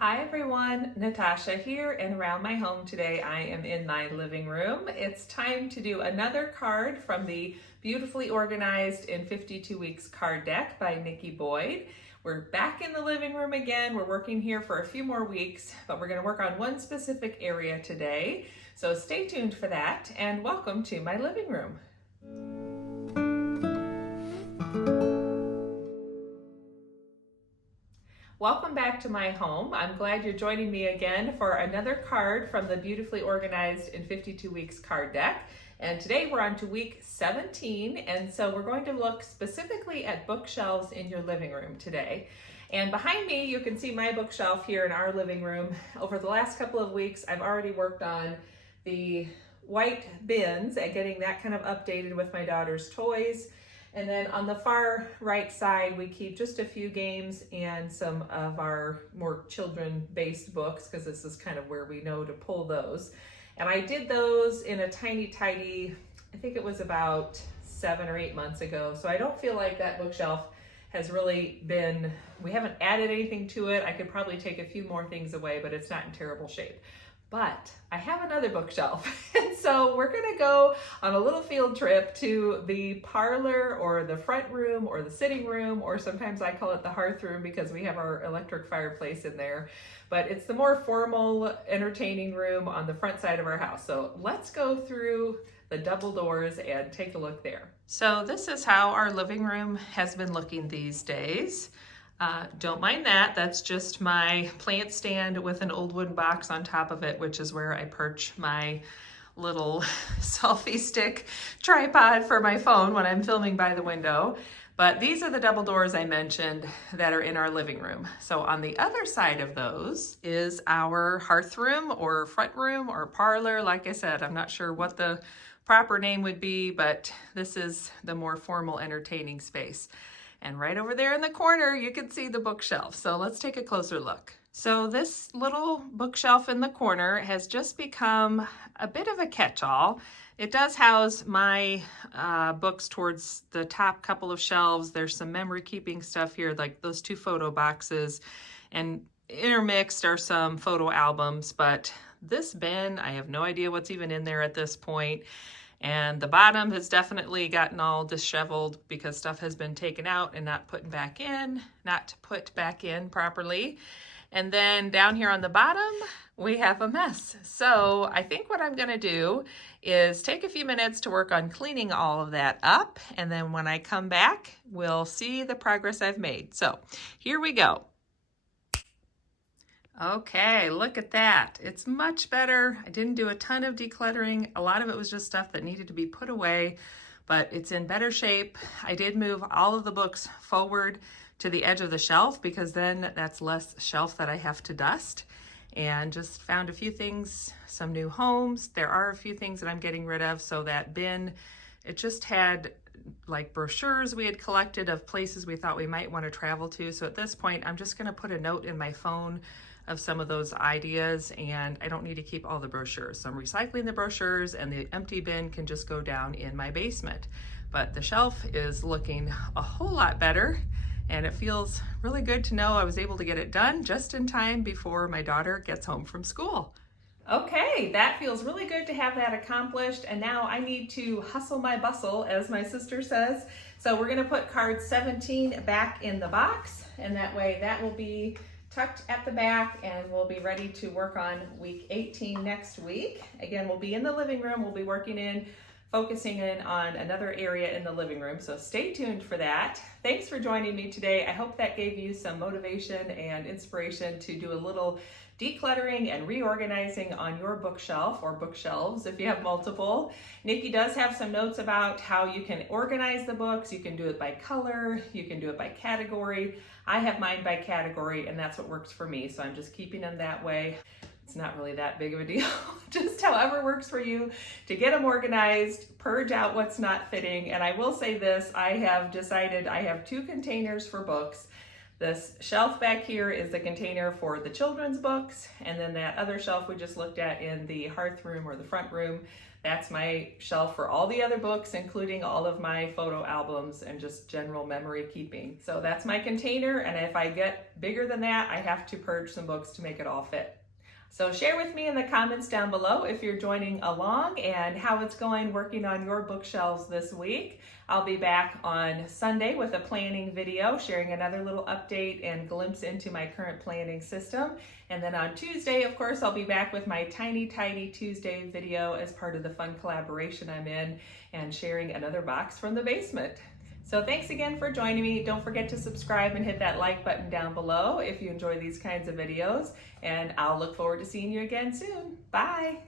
Hi everyone, Natasha here, and around my home today I am in my living room. It's time to do another card from the Beautifully Organized in 52 Weeks card deck by Nikki Boyd. We're back in the living room again. We're working here for a few more weeks, but we're going to work on one specific area today. So stay tuned for that, and welcome to my living room. Welcome back to my home. I'm glad you're joining me again for another card from the Beautifully Organized in 52 Weeks card deck. And today we're on to week 17, and so we're going to look specifically at bookshelves in your living room today. And behind me, you can see my bookshelf here in our living room. Over the last couple of weeks, I've already worked on the white bins and getting that kind of updated with my daughter's toys. And then on the far right side, we keep just a few games and some of our more children-based books, because this is kind of where we know to pull those. And I did those in a tiny, tidy, I think it was about 7 or 8 months ago. So I don't feel like that bookshelf has really been, we haven't added anything to it. I could probably take a few more things away, but it's not in terrible shape. But I have another bookshelf, and so we're gonna go on a little field trip to the parlor or the front room or the sitting room, or sometimes I call it the hearth room because we have our electric fireplace in there. But it's the more formal, entertaining room on the front side of our house. So let's go through the double doors and take a look there. So this is how our living room has been looking these days. Don't mind that. That's just my plant stand with an old wooden box on top of it, which is where I perch my little selfie stick tripod for my phone when I'm filming by the window. But these are the double doors I mentioned that are in our living room. So on the other side of those is our hearth room or front room or parlor. Like I said, I'm not sure what the proper name would be, but this is the more formal, entertaining space. And right over there in the corner, you can see the bookshelf. So let's take a closer look. So this little bookshelf in the corner has just become a bit of a catch-all. It does house my books towards the top couple of shelves. There's some memory keeping stuff here, like those 2 photo boxes, and intermixed are some photo albums. But this bin, I have no idea what's even in there at this point. And the bottom has definitely gotten all disheveled because stuff has been taken out and not put back in properly. And then down here on the bottom, we have a mess. So I think what I'm gonna do is take a few minutes to work on cleaning all of that up. And then when I come back, we'll see the progress I've made. So here we go. Okay, look at that. It's much better. I didn't do a ton of decluttering. A lot of it was just stuff that needed to be put away, but it's in better shape. I did move all of the books forward to the edge of the shelf because then that's less shelf that I have to dust. And just found a few things, some new homes. There are a few things that I'm getting rid of. So that bin, it just had like brochures we had collected of places we thought we might want to travel to. So at this point, I'm just gonna put a note in my phone of some of those ideas, and I don't need to keep all the brochures. So I'm recycling the brochures, and the empty bin can just go down in my basement. But the shelf is looking a whole lot better, and it feels really good to know I was able to get it done just in time before my daughter gets home from school. Okay, that feels really good to have that accomplished, and now I need to hustle my bustle, as my sister says. So we're gonna put card 17 back in the box, and that way that will be tucked at the back, and we'll be ready to work on week 18 next week. Again, we'll be in the living room. We'll be focusing in on another area in the living room. So stay tuned for that. Thanks for joining me today. I hope that gave you some motivation and inspiration to do a little decluttering and reorganizing on your bookshelf or bookshelves if you have multiple. Nikki does have some notes about how you can organize the books. You can do it by color, you can do it by category. I have mine by category, and that's what works for me. So I'm just keeping them that way. It's not really that big of a deal. Just however works for you to get them organized, purge out what's not fitting. And I will say this, I have decided I have 2 containers for books. This shelf back here is the container for the children's books, and then that other shelf we just looked at in the hearth room or the front room, That's my shelf for all the other books, including all of my photo albums and just general memory keeping. So that's my container, and if I get bigger than that, I have to purge some books to make it all fit. So share with me in the comments down below if you're joining along and how it's going working on your bookshelves this week. I'll be back on Sunday with a planning video, sharing another little update and glimpse into my current planning system. And then on Tuesday, of course, I'll be back with my Tiny Tidy Tuesday video as part of the fun collaboration I'm in and sharing another box from the basement. So thanks again for joining me. Don't forget to subscribe and hit that like button down below if you enjoy these kinds of videos. And I'll look forward to seeing you again soon. Bye.